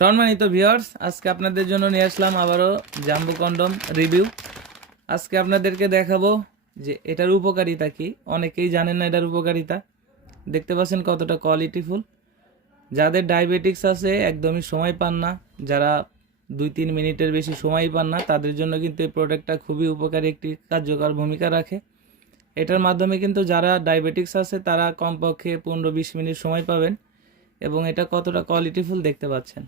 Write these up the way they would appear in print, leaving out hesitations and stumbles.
সম্মানিত ভিউয়ার্স, আজকে আপনাদের জন্য নিয়ে আসলাম আবারও জাম্বো কন্ডম রিভিউ। আজকে আপনাদেরকে দেখাবো যে এটার উপকারিতা কি। অনেকেই জানেন না এটার উপকারিতা। দেখতে পাচ্ছেন কতটা কোয়ালিটিফুল। যাদের ডায়াবেটিক্স আছে, একদমই সময় পান না, যারা 2-3 মিনিটের বেশি সময় পান না, তাদের জন্য কিন্তু এই প্রোডাক্টটা খুবই উপকারী একটি কার্যকর ভূমিকা রাখে। এটার মাধ্যমে কিন্তু যারা ডায়াবেটিক্স আছে তারা কমপক্ষে 15-20 মিনিট সময় পাবেন। এবং এটা কতটা কোয়ালিটিফুল দেখতে পাচ্ছেন।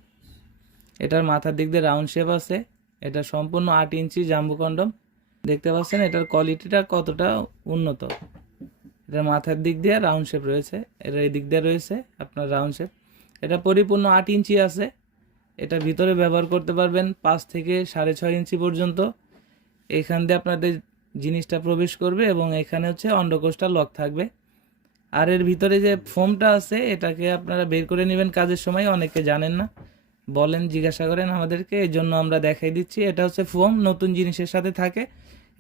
এটার মাথার দিক দিয়ে রাউন্ড শেপ আছে। এটা সম্পূর্ণ 8 ইঞ্চি জাম্বো কন্ডম। দেখতে পাচ্ছেন এটার কোয়ালিটিটা কতটা উন্নত। এটার মাথার দিক দিয়ে রাউন্ড শেপ রয়েছে, এর এই দিক দিয়ে রয়েছে আপনার রাউন্ড শেপ। এটা পরিপূর্ণ 8 ইঞ্চি আছে। এটা ভিতরে ব্যবহার করতে পারবেন 5 থেকে 6.5 ইঞ্চি পর্যন্ত। এখান দিয়ে আপনাদের জিনিসটা প্রবেশ করবে এবং এখানে হচ্ছে অন্ডকোষটা লক থাকবে। আর এর ভিতরে যে ফোমটা আছে এটাকে আপনারা বের করে নেবেন কাজের সময়। অনেকে জানেন না, বলেন, জিজ্ঞাসা করেন আমাদেরকে, এই জন্য আমরা দেখাই দিচ্ছি। এটা হচ্ছে ফোম, নতুন জিনিসের সাথে থাকে।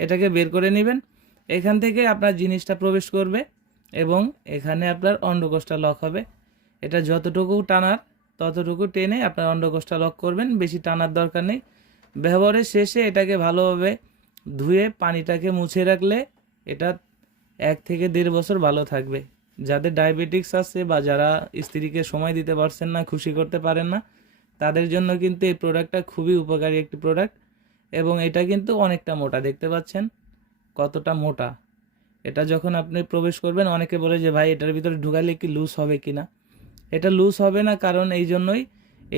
এটাকে বের করে নেবেন, এখান থেকে আপনার জিনিসটা প্রবেশ করবে এবং এখানে আপনার অন্ডকোষটা লক হবে। এটা যতটুকু টানার ততটুকু টেনে আপনার অন্ডকোষটা লক করবেন, বেশি টানার দরকার নেই। ব্যবহারের শেষে এটাকে ভালোভাবে ধুয়ে পানিটাকে মুছে রাখলে এটা 1 থেকে 1.5 বছর ভালো থাকবে। যাদের ডায়াবেটিক্স আছে বা যারা স্ত্রীকে সময় দিতে পারছেন না, খুশি করতে পারেন না, তাদের জন্য কিন্তু এই প্রোডাক্টটা খুবই উপকারী একটি প্রোডাক্ট। এবং এটা কিন্তু অনেকটা মোটা, দেখতে পাচ্ছেন কতটা মোটা। এটা যখন আপনি প্রবেশ করবেন, অনেকে বলে যে ভাই এটার ভিতরে ঢুকালে কি লুজ হবে কিনা। এটা লুজ হবে না, কারণ এই জন্যই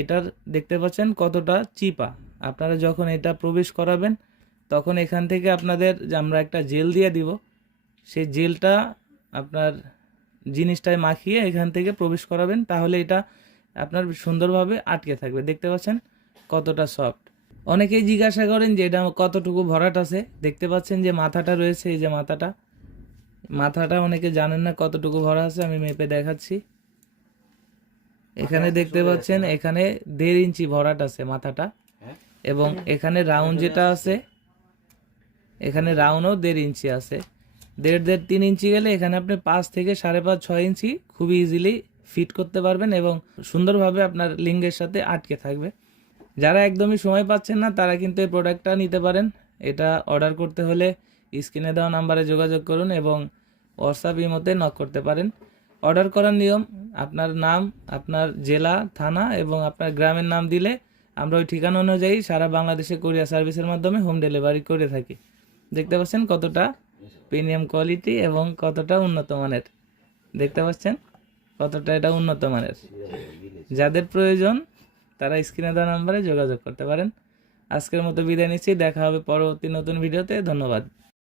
এটার দেখতে পাচ্ছেন কতটা চিপা। আপনারা যখন এটা প্রবেশ করাবেন তখন এখান থেকে আপনাদের আমরা একটা জেল দিয়ে দিব। সেই জেলটা আপনার জিনিসটায় মাখিয়ে এখান থেকে প্রবেশ করাবেন, তাহলে এটা আপনার সুন্দরভাবে আটকে থাকবে। দেখতে পাচ্ছেন কতটা সফট। অনেকেই জিজ্ঞাসা করেন যে এটা কতটুকু ভরাট আছে। দেখতে পাচ্ছেন যে মাথাটা রয়েছে, এই যে মাথাটা অনেকে জানেন না কতটুকু ভরা আছে। আমি মেপে দেখাচ্ছি। এখানে দেখতে পাচ্ছেন এখানে 1.5 ইঞ্চি ভরাট আছে মাথাটা। এবং এখানে রাউন্ড যেটা আছে, এখানে রাউন্ডও 1.5 ইঞ্চি আছে। 1.5-3 ইঞ্চি গেলে এখানে আপনি 5 থেকে 5.5-6 ইঞ্চি খুবই ইজিলি ফিট করতে পারবেন এবং সুন্দরভাবে আপনার লিঙ্গের সাথে আটকে থাকবে। যারা একদমই সময় পাচ্ছেন না তারা কিন্তু এই প্রোডাক্টটা নিতে পারেন। এটা অর্ডার করতে হলে স্ক্রিনে দেওয়া নাম্বারে যোগাযোগ করুন এবং হোয়াটসঅ্যাপ ইমোতে নক করতে পারেন। অর্ডার করার নিয়ম, আপনার নাম, আপনার জেলা, থানা এবং আপনার গ্রামের নাম দিলে আমরা ওই ঠিকানা অনুযায়ী সারা বাংলাদেশে কুরিয়ার সার্ভিসের মাধ্যমে হোম ডেলিভারি করে থাকি। দেখতে পাচ্ছেন কতটা প্রিমিয়াম কোয়ালিটি এবং কতটা উন্নত মানের। দেখতে পাচ্ছেন কতটা এটা উন্নত মানের। যাদের প্রয়োজন তারা স্ক্রিনে দেওয়া নাম্বারে যোগাযোগ করতে পারেন। আজকের মতো বিদায় নিচ্ছি, দেখা হবে পরবর্তী নতুন ভিডিওতে। ধন্যবাদ।